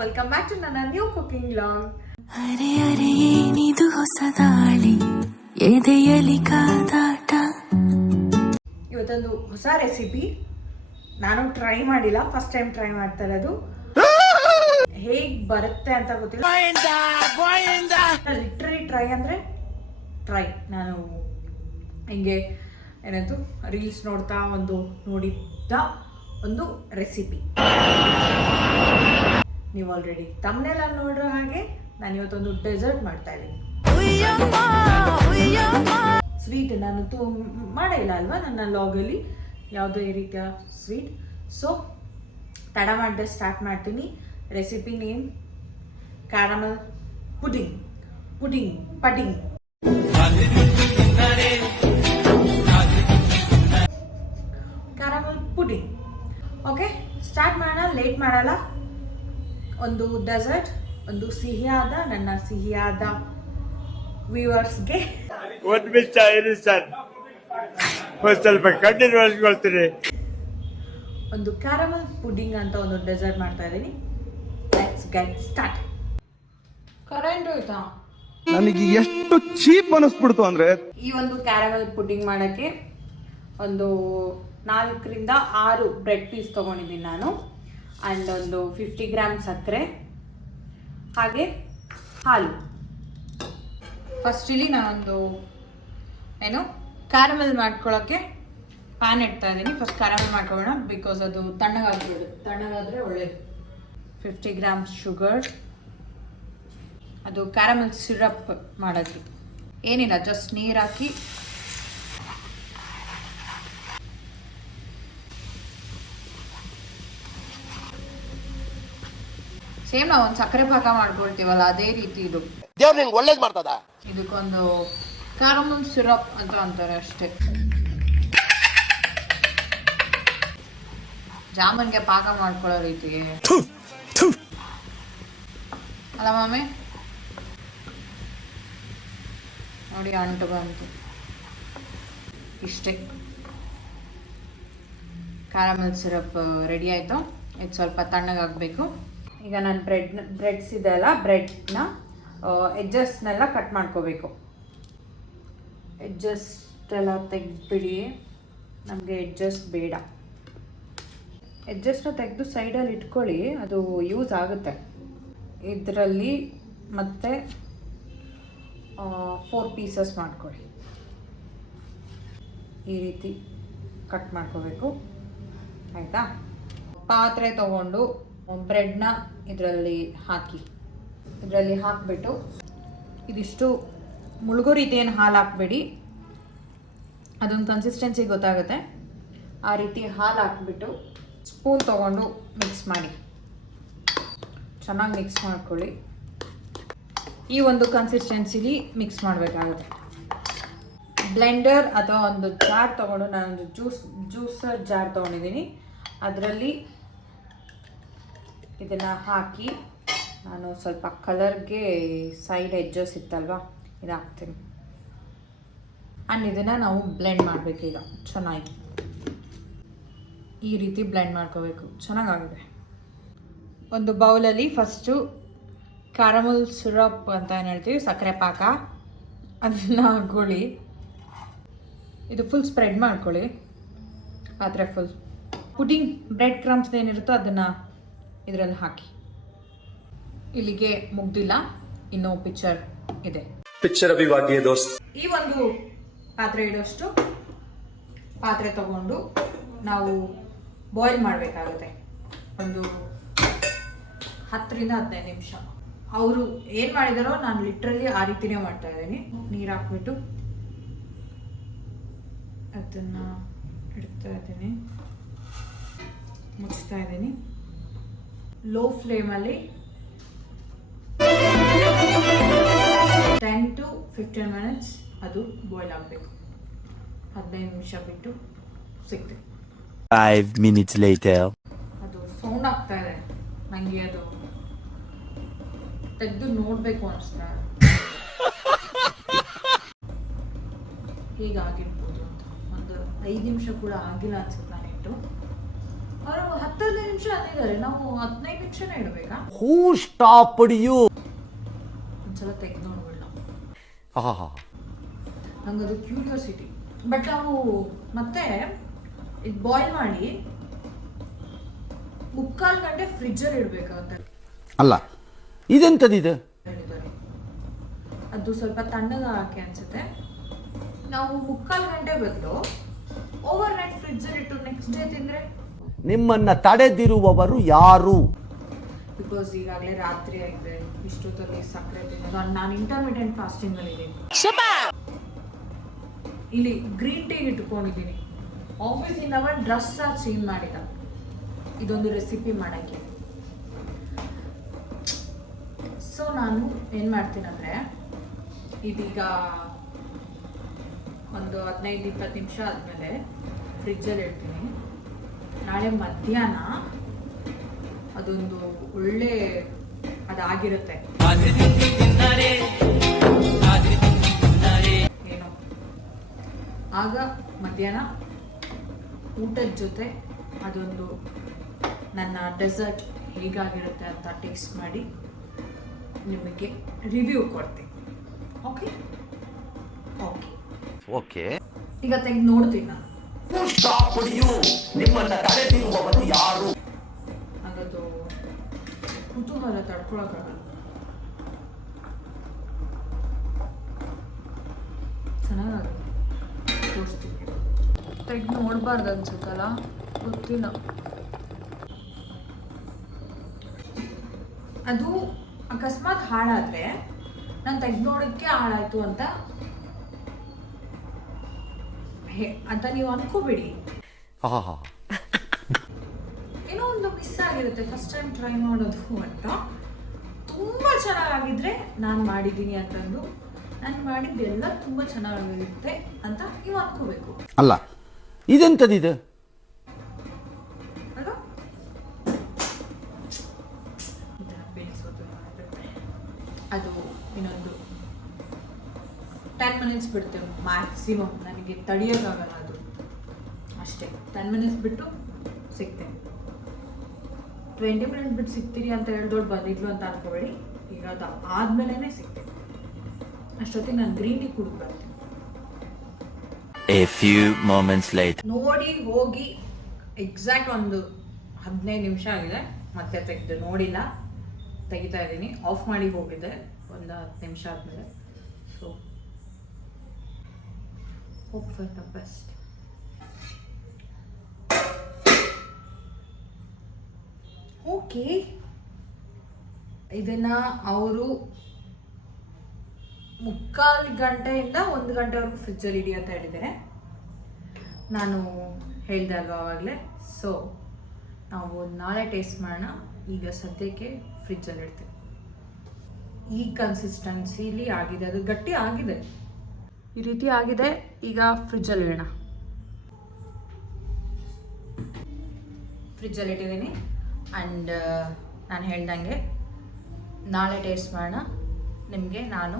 Welcome back to ನನ್ನ new cooking vlog ಅರೆ ಅರೆ ಏನಿದು ಹೊಸದಾಳಿ ಎದೆಯಲಿ ಕಾದಾಟ? ಇವತ್ತೊಂದು ಹೊಸ ರೆಸಿಪಿ ನಾನು ಟ್ರೈ ಮಾಡಿಲ್ಲ ಫಸ್ಟ್ ಟೈಮ್ ಟ್ರೈ ಮಾಡ್ತಾ ಇರೋದು. ಹೇಗ್ ಬರುತ್ತೆ ಅಂತ ಗೊತ್ತಿಲ್ಲ. ಲಿಟ್ರಲಿ ಟ್ರೈ ಅಂದ್ರೆ ಟ್ರೈ ನಾನು ಹಿಂಗೆ ಏನಂತು ರೀಲ್ಸ್ ನೋಡ್ತಾ ಒಂದು ನೋಡಿದ್ದ ಒಂದು ರೆಸಿಪಿ ನೀವು ಆಲ್ರೆಡಿ ತಮ್ಮನೆಲ್ಲ ನೋಡಿರೋ ಹಾಗೆ ನಾನು ಇವತ್ತೊಂದು ಡೆಸರ್ಟ್ ಮಾಡ್ತಾ ಇದ್ದೀನಿ. ಸ್ವೀಟ್ ನಾನು ತು ಮಾಡೇ ಇಲ್ಲ ಅಲ್ವಾ? ನನ್ನ ಲಾಗಲ್ಲಿ ಯಾವುದೇ ರೀತಿಯ ಸ್ವೀಟ್ ಸೊ ತಡ ಮಾಡದೆ ಸ್ಟಾರ್ಟ್ ಮಾಡ್ತೀನಿ. Recipe name caramel pudding pudding pudding caramel pudding okay start ಮಾಡೋಣ ಲೇಟ್ ಮಾಡಲ್ಲ ಒಂದು ಡೆಸರ್ಟ್ ಒಂದು ಸಿಹಿಯಾದ ನನ್ನ ಸಿಹಿಯಾದ ವ್ಯೂವರ್ಸ್ಗೆ ಒಂದು ನಿಮಿಷ ಇರಿ ಸರ್ ಒಂದ್ ಸ್ವಲ್ಪ ಕಣ್ಣಿನ ಒಳಸ್ಕೊಳ್ತೀನಿ. ಒಂದು ಕ್ಯಾರಮಲ್ ಪುಡಿಂಗ್ ಅಂತ ಒಂದು ಡೆಸರ್ಟ್ ಮಾಡ್ತಾ ಇದ್ದೀನಿ. ಲೆಟ್ಸ್ ಗೆಟ್ ಸ್ಟಾರ್ಟ್ ಕರೆಂಟ್ ಹೋಯ್ತಾ ನನಗೆ ಎಷ್ಟು ಚೀಪ್ ಅನಿಸ್ಬಿಡ್ತು ಅಂದ್ರೆ ಈ ಒಂದು ಕ್ಯಾರಮಲ್ ಪುಡಿಂಗ್ ಮಾಡಕ್ಕೆ ಒಂದು ನಾಲ್ಕರಿಂದ ಆರು ಬ್ರೆಡ್ ಪೀಸ್ ತಗೊಂಡಿದ್ದೀನಿ ನಾನು. ಆ್ಯಂಡ್ ಒಂದು ಫಿಫ್ಟಿ ಗ್ರಾಮ್ ಸಕ್ಕರೆ ಹಾಗೆ ಹಾಲು. ಫಸ್ಟಿಲಿ ನಾನೊಂದು, ಏನು ಕ್ಯಾರಮಲ್ ಮಾಡ್ಕೊಳ್ಳೋಕ್ಕೆ ಪ್ಯಾನ್ ಇಡ್ತಾ ಇದ್ದೀನಿ. ಫಸ್ಟ್ ಕ್ಯಾರಮಲ್ ಮಾಡ್ಕೊಳ್ಳೋಣ ಬಿಕಾಸ್ ಅದು ತಣ್ಣಗಾಗ್ಬಿಡು ತಣ್ಣಗಾದರೆ ಒಳ್ಳೇದು. ಫಿಫ್ಟಿ ಗ್ರಾಮ್ ಶುಗರ್ ಅದು ಕ್ಯಾರಮಲ್ ಸಿರಪ್ ಮಾಡೋದು. ಏನಿಲ್ಲ ಜಸ್ಟ್ ನೀರು ಹಾಕಿ ಸೇಮ್ ನಾವು ಒಂದು ಸಕ್ಕರೆ ಪಾಕ ಮಾಡ್ಕೊಳ್ತೀವಲ್ಲ ಅದೇ ರೀತಿ ಇದು. ದೇವ್ರು ನಿಂಗೆ ಒಳ್ಳೇದು ಮಾಡ್ತದ? ಇದಕ್ಕೊಂದು ಕ್ಯಾರಮಲ್ ಸಿರಪ್ ಅಂತ ಅಂತಾರೆ ಅಷ್ಟೇ. ಜಾಮೂನ್ಗೆ ಪಾಕ ಮಾಡ್ಕೊಳ್ಳೋ ರೀತಿಗೆ. ಅಲ್ಲ ಮಾಮಿ? ನೋಡಿ ಅಂಟು ಬಂತು. ಇಷ್ಟೇ. ಕ್ಯಾರಮಲ್ ಸಿರಪ್ ರೆಡಿ ಆಯಿತು. ಇದು ಸ್ವಲ್ಪ ತಣ್ಣಗಾಗಬೇಕು. ಈಗ ನಾನು ಬ್ರೆಡ್ ಬ್ರೆಡ್ಸ್ ಇದೆ ಅಲ್ಲ ಬ್ರೆಡ್ನ ಎಡ್ಜಸ್ಟ್ನೆಲ್ಲ ಕಟ್ ಮಾಡ್ಕೋಬೇಕು. ಎಡ್ಜಸ್ಟ್ ಎಲ್ಲ ತೆಗೆದ್ಬಿಡಿ. ನಮಗೆ ಎಡ್ಜಸ್ಟ್ ಬೇಡ. ಎಡ್ಜಸ್ಟ್ನ ತೆಗೆದು ಸೈಡಲ್ಲಿ ಇಟ್ಕೊಳ್ಳಿ, ಅದು ಯೂಸ್ ಆಗುತ್ತೆ. ಇದರಲ್ಲಿ ಮತ್ತೆ ಫೋರ್ ಪೀಸಸ್ ಮಾಡ್ಕೊಳ್ಳಿ. ಈ ರೀತಿ ಕಟ್ ಮಾಡ್ಕೋಬೇಕು. ಆಯಿತಾ? ಪಾತ್ರೆ ತಗೊಂಡು ಬ್ರೆಡ್ನ ಇದರಲ್ಲಿ ಹಾಕಿ. ಇದರಲ್ಲಿ ಹಾಕಿಬಿಟ್ಟು ಇದಿಷ್ಟು ಮುಳುಗೋ ರೀತಿ ಏನು ಹಾಲು ಹಾಕ್ಬೇಡಿ. ಅದೊಂದು ಕನ್ಸಿಸ್ಟೆನ್ಸಿ ಗೊತ್ತಾಗುತ್ತೆ. ಆ ರೀತಿ ಹಾಲು ಹಾಕ್ಬಿಟ್ಟು ಸ್ಪೂನ್ ತೊಗೊಂಡು ಮಿಕ್ಸ್ ಮಾಡಿ. ಚೆನ್ನಾಗಿ ಮಿಕ್ಸ್ ಮಾಡ್ಕೊಳ್ಳಿ. ಈ ಒಂದು ಕನ್ಸಿಸ್ಟೆನ್ಸಿಲಿ ಮಿಕ್ಸ್ ಮಾಡಬೇಕಾಗುತ್ತೆ. ಬ್ಲೆಂಡರ್ ಅಥವಾ ಒಂದು ಜಾರ್ ತೊಗೊಂಡು ನಾನೊಂದು ಜ್ಯೂಸ್ ಜ್ಯೂಸರ್ ಜಾರ್ ತೊಗೊಂಡಿದ್ದೀನಿ. ಅದರಲ್ಲಿ ಇದನ್ನು ಹಾಕಿ ನಾನು ಸ್ವಲ್ಪ ಕಲರ್ಗೆ ಸೈಡ್ ಎಜ್ಜಸ್ ಇತ್ತಲ್ವಾ ಇದು ಹಾಕ್ತೀನಿ ಆ್ಯಂಡ್ ಇದನ್ನು ನಾವು ಬ್ಲೆಂಡ್ ಮಾಡಬೇಕೀಗ ಚೆನ್ನಾಗಿ. ಈ ರೀತಿ ಬ್ಲೆಂಡ್ ಮಾಡ್ಕೋಬೇಕು, ಚೆನ್ನಾಗಾಗಿದೆ. ಒಂದು ಬೌಲಲ್ಲಿ ಫಸ್ಟು ಕ್ಯಾರಮಲ್ ಸಿರಪ್ ಅಂತ ಏನು ಹೇಳ್ತೀವಿ, ಸಕ್ಕರೆ ಪಾಕ, ಅದನ್ನು ಹಾಕ್ಕೊಳ್ಳಿ ಇದು ಫುಲ್ ಸ್ಪ್ರೆಡ್ ಮಾಡ್ಕೊಳ್ಳಿ. ಪಾತ್ರೆ ಫುಲ್ ಪುಡಿಂಗ್ ಬ್ರೆಡ್ ಕ್ರಮ್ಸ್ ಏನಿರುತ್ತೋ ಅದನ್ನು ಇದರಲ್ಲಿ ಹಾಕಿ. ಇಲ್ಲಿಗೆ ಮುಗ್ದಿಲ್ಲ. ಇನ್ನೂ ಪಿಕ್ಚರ್ ಇದೆ. ಪಿಕ್ಚರ್ ಅಭಿವಾಗಿ ಈ ಒಂದು ಪಾತ್ರೆ ಇಡೋಷ್ಟು ಪಾತ್ರೆ ತಗೊಂಡು ನಾವು ಬಾಯ್ಲ್ ಮಾಡಬೇಕಾಗುತ್ತೆ. ಒಂದು ಹತ್ತರಿಂದ ಹದಿನೈದು ನಿಮಿಷ. ಅವರು ಏನು ಮಾಡಿದಾರೋ ನಾನು ಲಿಟ್ರಲಿ ಆ ರೀತಿನೇ ಮಾಡ್ತಾ ಇದ್ದೀನಿ. ನೀರು ಹಾಕ್ಬಿಟ್ಟು ಅದನ್ನು ಇಡ್ತಾ ಇದ್ದೀನಿ. ಮುಚ್ತಾ ಇದ್ದೀನಿ. ಲೋ ಫ್ಲೇಮಲ್ಲಿ ಟೆನ್ ಟು ಫಿಫ್ಟೀನ್ ಮಿನಿಟ್ಸ್ ಅದು ಬಾಯ್ಲ್ ಆಗಬೇಕು. ಹದಿನೈದು ನಿಮಿಷ ಬಿಟ್ಟು ಸಿಗ್ತದೆ. ಫೈವ್ ಮಿನಿಟ್ಸ್ ಲೇಟರ್ ಅದು ಸೌಂಡ್ ಆಗ್ತಾ ಇದೆ. ನನಗೆ ಅದು ತೆಗೆದು ನೋಡಬೇಕು ಅನಿಸ್ತಾ ಹೀಗಾಗಿರ್ಬೋದು ಅಂತ. ಒಂದು ಐದು ನಿಮಿಷ ಕೂಡ ಆಗಿಲ್ಲ ಅನ್ಸುತ್ತೆ ನಾನಿಟ್ಟು. ಇಟ್ಟು ಅವರು ಹತ್ತೈದು ನಿಮಿಷ ಅಂದಿದ್ದಾರೆ ನಾವು ಹದಿನೈದು ನಿಮಿಷನೇ ಇಡಬೇಕಾ? ಹೂ ಸ್ಟಾಪ್ಡ್ ಯು ಒಂದ್ಸಲ ತೆಗೆದು ನೋಡ್ಬಿಡ ಆಹಾ ನಂಗದು ಕ್ಯೂರಿಯಾಸಿಟಿ ಬಟ್ ನಾವು ಮತ್ತೆ ಇದು ಬಾಯ್ಲ್ ಮಾಡಿ ಮುಕ್ಕಾಲು ಗಂಟೆ ಫ್ರಿಜ್ಜಲ್ಲಿ ಇಡಬೇಕಾಗುತ್ತೆ. ಅಲ್ಲ ಇದೆಂಥದ್ದಿದೆ ಹೇಳಿದ್ದಾರೆ ಅದು ಸ್ವಲ್ಪ ತಣ್ಣಗೆ ಹಾಕಿ ಅನ್ಸುತ್ತೆ. ನಾವು ಮುಕ್ಕಾಲು ಗಂಟೆ ಬದಲು ಓವರ್ ನೈಟ್ ಫ್ರಿಜ್ಜಲ್ಲಿ ಇಟ್ಟು ನೆಕ್ಸ್ಟ್ ಡೇ ತಿಂದರೆ? ನಿಮ್ಮನ್ನ ತಡೆದಿರುವವರು ಯಾರು? ಬಿಕಾಸ್ ಈಗಾಗಲೇ ರಾತ್ರಿ ಆಗಿದೆ. ಇಷ್ಟೊತ್ತಲ್ಲಿ ಸಕ್ಕರೆ ತಿನ್ನೋದು. ನಾನು ಇಂಟರ್ಮೀಡಿಯಂಟ್ ಫಾಸ್ಟಿಂಗ್ ಅಲ್ಲಿ ಇದ್ದೀನಿ. ಇಲ್ಲಿ ಗ್ರೀನ್ ಟೀ ಇಟ್ಕೊಂಡಿದ್ದೀನಿ. ಆಫೀಸಿಂದ ಅವನ್ ಡ್ರೆಸ್ ಚೇಂಜ್ ಮಾಡಿದ. ಇದೊಂದು ರೆಸಿಪಿ ಮಾಡೋಕ್ಕೆ. ಸೊ ನಾನು ಏನು ಮಾಡ್ತೀನಂದರೆ ಇದೀಗ ಒಂದು ಹದಿನೈದು ಇಪ್ಪತ್ತು ನಿಮಿಷ ಆದಮೇಲೆ ಫ್ರಿಜ್ಜಲ್ಲಿ ಇಡ್ತೀನಿ. ನಾಳೆ ಮಧ್ಯಾಹ್ನ ಅದೊಂದು ಒಳ್ಳೆ ಅದಾಗಿರುತ್ತೆ. ಏನೋ. ಆಗ ಮಧ್ಯಾಹ್ನ ಊಟದ ಜೊತೆ ಅದೊಂದು ನನ್ನ ಡೆಸರ್ಟ್ ಹೇಗಾಗಿರುತ್ತೆ ಅಂತ ಟೇಸ್ಟ್ ಮಾಡಿ ನಿಮಗೆ ರಿವ್ಯೂ ಕೊಡ್ತೀನಿ. ಓಕೆ? ಓಕೆ. ಓಕೆ. ಈಗ ತೆಗೆದು ನೋಡ್ತೀನಿ ನಾನು. ನಿಮ್ಮನ್ನ ತಡೆದಿರುವವರು ಯಾರು? ಅದದು ತಡ್ಕೊಳಕ್ಕಾಗಲ್ಲ. ಚೆನ್ನಾಗಾಗುತ್ತೆ. ತೆಗ್ದು ನೋಡಬಾರ್ದು ಅನ್ಸುತ್ತಲ್ಲ? ಗೊತ್ತಿಲ್ಲ. ಅದು ಅಕಸ್ಮಾತ್ ಹಾಳಾದ್ರೆ ನಾನು ತೆಗ್ದು ನೋಡೋಕ್ಕೆ ಹಾಳಾಯ್ತು ಅಂತ ಹೇ ಅಂತ ನೀವು ಅನ್ಕೋಬೇಡಿ. ಏನೋ ಒಂದು ಮಿಸ್ ಆಗಿರುತ್ತೆ ಫಸ್ಟ್ ಟೈಮ್ ಟ್ರೈ ಮಾಡೋದು ಅಂತ. ತುಂಬ ಚೆನ್ನಾಗಿದ್ರೆ ನಾನು ಮಾಡಿದ್ದೀನಿ ಅಂತಂದು. ನಾನು ಮಾಡಿದ್ದೆಲ್ಲ ತುಂಬ ಚೆನ್ನಾಗಿರುತ್ತೆ ಅಂತ ನೀವು ಅನ್ಕೋಬೇಕು. ಅಲ್ಲ ಇದೆಂತದಿದು? ಟೆನ್ ಮಿನಿಟ್ಸ್ ಬಿಡ್ತೇವೆ ಮ್ಯಾಕ್ಸಿಮಮ್ ನನಗೆ ತಡಿಯೋಕ್ಕಾಗಲ್ಲ ಅದು. ಅಷ್ಟೇ. ಟೆನ್ ಮಿನಿಟ್ಸ್ ಬಿಟ್ಟು ಸಿಗ್ತೇನೆ ಟ್ವೆಂಟಿ ಮಿನಿಟ್ ಬಿಟ್ಟು ಸಿಗ್ತೀರಿ ಅಂತ ಹೇಳ್ದೋಳು ಬಂದಿದ್ಲು ಅಂತ ಅನ್ಕೋಬೇಡಿ. ಈಗ ಅದು ಆದ್ಮೇಲೆ ಸಿಗ್ತೇನೆ ಅಷ್ಟೊತ್ತಿಗೆ ನಾನು ಗ್ರೀನ್ ಟೀ ಕುಡಿದು ಬರ್ತೀನಿ A few moments later. ನೋಡಿ ಹೋಗಿ ಎಕ್ಸಾಕ್ಟ್ ಒಂದು ಹದಿನೈದು ನಿಮಿಷ ಆಗಿದೆ. ಮತ್ತೆ ತೆಗೆದು ನೋಡಿಲ್ಲ. ತೆಗಿತಾ ಇದ್ದೀನಿ. ಆಫ್ ಮಾಡಿ ಹೋಗಿದ್ದೆ ಒಂದು ಹತ್ತು ನಿಮಿಷ ಆದಮೇಲೆ. So hope for the best. Okay ಇದನ್ನು ಅವರು ಮುಕ್ಕಾಲು ಗಂಟೆಯಿಂದ ಒಂದು ಗಂಟೆವರೆಗೂ ಫ್ರಿಜ್ಜಲ್ಲಿ ಇಡಿ ಅಂತ ಹೇಳಿದ್ದಾರೆ ನಾನು ಹೇಳ್ದೆ ಅಲ್ವಾ ಆವಾಗಲೇ ಸೊ ನಾವು ನಾಳೆ ಟೇಸ್ಟ್ ಮಾಡೋಣ. ಈಗ ಸದ್ಯಕ್ಕೆ ಫ್ರಿಜ್ಜಲ್ಲಿ ಇಡ್ತೀವಿ. ಈ ಕನ್ಸಿಸ್ಟೆನ್ಸಿಲಿ ಆಗಿದೆ. ಅದು ಗಟ್ಟಿ ಆಗಿದೆ. ಈ ರೀತಿ ಆಗಿದೆ. ಈಗ ಫ್ರಿಜ್ಜಲ್ಲಿ ಇಡೋಣ. ಫ್ರಿಜ್ಜಲ್ಲಿ ಇಟ್ಟಿದ್ದೀನಿ. ಆ್ಯಂಡ್ ನಾನು ಹೇಳ್ದಂಗೆ ನಾಳೆ ಟೇಸ್ಟ್ ಮಾಡೋಣ. ನಿಮಗೆ ನಾನು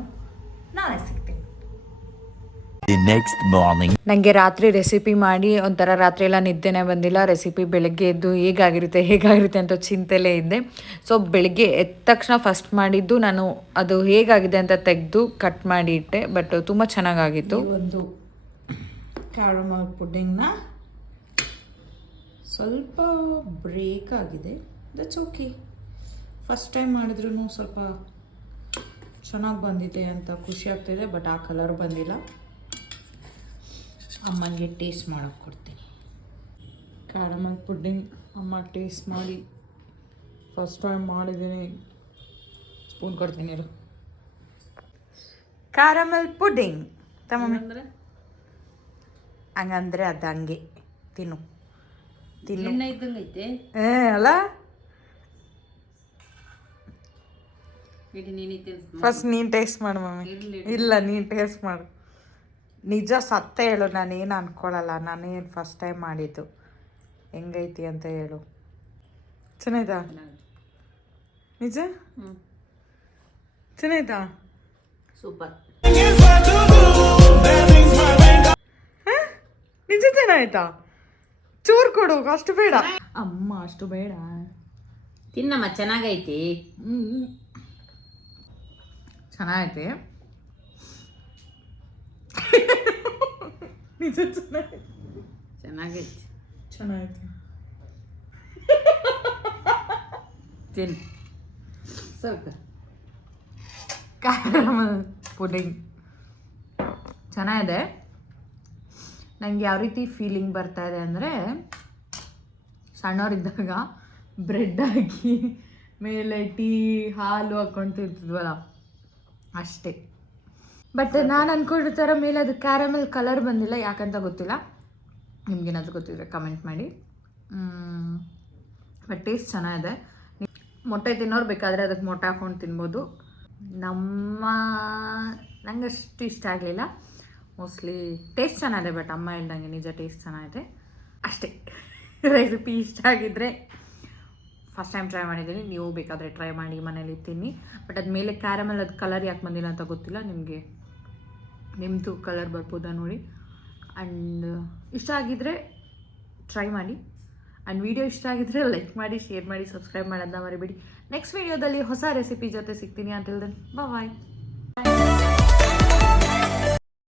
ನಾಳೆ ಸಿಗ್ತೀನಿ. The ನೆಕ್ಸ್ಟ್ ಮಾರ್ನಿಂಗ್ ನನಗೆ ರಾತ್ರಿ ರೆಸಿಪಿ ಮಾಡಿ ಒಂಥರ ರಾತ್ರಿ ಎಲ್ಲ ನಿದ್ದೆನೇ ಬಂದಿಲ್ಲ ರೆಸಿಪಿ ಬೆಳಗ್ಗೆ ಎದ್ದು ಹೇಗಾಗಿರುತ್ತೆ ಹೇಗಾಗಿರುತ್ತೆ ಅಂತ ಚಿಂತೆಲೇ ಇದ್ದೆ. ಸೊ ಬೆಳಗ್ಗೆ ಎದ್ದ ತಕ್ಷಣ ಫಸ್ಟ್ ಮಾಡಿದ್ದು ನಾನು ಅದು ಹೇಗಾಗಿದೆ ಅಂತ ತೆಗೆದು ಕಟ್ ಮಾಡಿ ಇಟ್ಟೆ ಬಟ್ ತುಂಬ ಚೆನ್ನಾಗಾಗಿತ್ತು. ಒಂದು ಕ್ಯಾರಮಲ್ ಪುಡ್ಡಿಂಗ್ನ ಸ್ವಲ್ಪ ಬ್ರೇಕ್ ಆಗಿದೆ. ದಟ್ಸ್ ಓಕೆ ಫಸ್ಟ್ ಟೈಮ್ ಮಾಡಿದ್ರೂ ಸ್ವಲ್ಪ ಚೆನ್ನಾಗಿ ಬಂದಿದೆ ಅಂತ ಖುಷಿ ಆಗ್ತಿದೆ ಬಟ್ ಆ ಕಲರ್ ಬಂದಿಲ್ಲ. ಅಮ್ಮನಿಗೆ ಟೇಸ್ಟ್ ಮಾಡೋಕೆ ಕೊಡ್ತೀನಿ. ಕ್ಯಾರಮಲ್ ಪುಡ್ಡಿಂಗ್ ಅಮ್ಮ ಟೇಸ್ಟ್ ಮಾಡಿ ಫಸ್ಟ್ ಟೈಮ್ ಮಾಡಿದ್ದೀನಿ. ಸ್ಪೂನ್ ಕೊಡ್ತೀನಿ ಇರು. Caramel pudding. ತಮ್ಮ ಹಂಗಂದ್ರೆ? ಅದು ಹಂಗೆ. ತಿನ್ನು. ತಿನ್ನು. ಏ ಅಲ್ಲ? ಫಸ್ಟ್ ನೀನು ಟೇಸ್ಟ್ ಮಾಡು. ಮಮ್ಮಿ. ಇಲ್ಲ ನೀನು ಟೇಸ್ಟ್ ಮಾಡು. ನಿಜ ಸತ್ತ ಹೇಳು ನಾನೇನು ಅನ್ಕೊಳ್ಳಲ್ಲ ನಾನೇನು ಫಸ್ಟ್ ಟೈಮ್ ಮಾಡಿದ್ದು. ಹೆಂಗೈತಿ ಅಂತ ಹೇಳು. ಚೆನ್ನಾಯ್ತಾ ನಿಜ? ಚೆನ್ನಾಯ್ತಾ ಸೂಪರ್. ನಿಜ ಚೆನ್ನಾಯ್ತಾ ಚೂರು ಕೊಡು ಅಷ್ಟು ಬೇಡ. ಅಮ್ಮ ಅಷ್ಟು ಬೇಡ. ತಿನ್ನಮ್ಮ ಚೆನ್ನಾಗೈತಿ. ಚೆನ್ನಾಗೈತೆ. ನಿಜ ಚೆನ್ನಾಗೈತೆ. ಚೆನ್ನಾಗೈತೆ. ಚೆನ್ನಾಗೈತೆ. ತಿನ್ ಸ್ವಲ್ಪ. ಖಾರ ಪುಡಿಂಗ್. ಚೆನ್ನಾಗಿದೆ. ನನಗೆ ಯಾವ ರೀತಿ ಫೀಲಿಂಗ್ ಬರ್ತಾ ಇದೆ ಅಂದರೆ ಸಣ್ಣವರಿದ್ದಾಗ ಬ್ರೆಡ್ ಹಾಕಿ ಮೇಲೆ ಟೀ ಹಾಲು ಹಾಕ್ಕೊಂಡು ತಿಂತಿದ್ವಲ್ಲ ಅಷ್ಟೇ. ಬಟ್ ನಾನು ಅಂದ್ಕೊಂಡಿರೋ ಥರ ಮೇಲೆ ಅದು ಕ್ಯಾರಮಲ್ ಕಲರ್ ಬಂದಿಲ್ಲ, ಯಾಕಂತ ಗೊತ್ತಿಲ್ಲ. ನಿಮ್ಗೇನಾದರೂ ಗೊತ್ತಿದ್ರೆ ಕಮೆಂಟ್ ಮಾಡಿ. ಬಟ್ ಟೇಸ್ಟ್ ಚೆನ್ನಾಗಿದೆ. ಮೊಟ್ಟೆ ತಿನ್ನೋರು ಬೇಕಾದರೆ ಅದಕ್ಕೆ ಮೊಟ್ಟೆ ಹಾಕ್ಕೊಂಡು ತಿನ್ಬೋದು. ನಮ್ಮ ನಂಗೆ ಅಷ್ಟು ಇಷ್ಟ ಆಗಲಿಲ್ಲ. ಮೋಸ್ಟ್ಲಿ ಟೇಸ್ಟ್ ಚೆನ್ನಾಗಿದೆ ಬಟ್ ಅಮ್ಮ ಹೇಳ್ದಂಗೆ ನಿಜ ಟೇಸ್ಟ್ ಚೆನ್ನಾಗಿದೆ. ಅಷ್ಟೇ. ರೆಸಿಪಿ ಇಷ್ಟ ಆಗಿದ್ದರೆ ಫಸ್ಟ್ ಟೈಮ್ ಟ್ರೈ ಮಾಡಿದ್ದೀನಿ. ನೀವು ಬೇಕಾದರೆ ಟ್ರೈ ಮಾಡಿ ಮನೇಲಿ ತಿನ್ನಿ. ಬಟ್ ಅದ ಮೇಲೆ ಕ್ಯಾರಮಲ್ ಅದು ಕಲರ್ ಯಾಕೆ ಬಂದಿಲ್ಲ ಅಂತ ಗೊತ್ತಿಲ್ಲ. ನಿಮಗೆ ನಿಮ್ಮದು ಕಲರ್ ಬರ್ಬೋದಾ ನೋಡಿ. ಆ್ಯಂಡ್ ಇಷ್ಟ ಆಗಿದ್ದರೆ ಟ್ರೈ ಮಾಡಿ. ಆ್ಯಂಡ್ ವಿಡಿಯೋ ಇಷ್ಟ ಆಗಿದ್ದರೆ ಲೈಕ್ ಮಾಡಿ ಶೇರ್ ಮಾಡಿ ಸಬ್ಸ್ಕ್ರೈಬ್ ಮಾಡೋದನ್ನ ಮರಿಬೇಡಿ. ನೆಕ್ಸ್ಟ್ ವೀಡಿಯೋದಲ್ಲಿ ಹೊಸ ರೆಸಿಪಿ ಜೊತೆ ಸಿಗ್ತೀನಿ. ಅಂತ ಹೇಳ್ದೆ ಬಾಯ್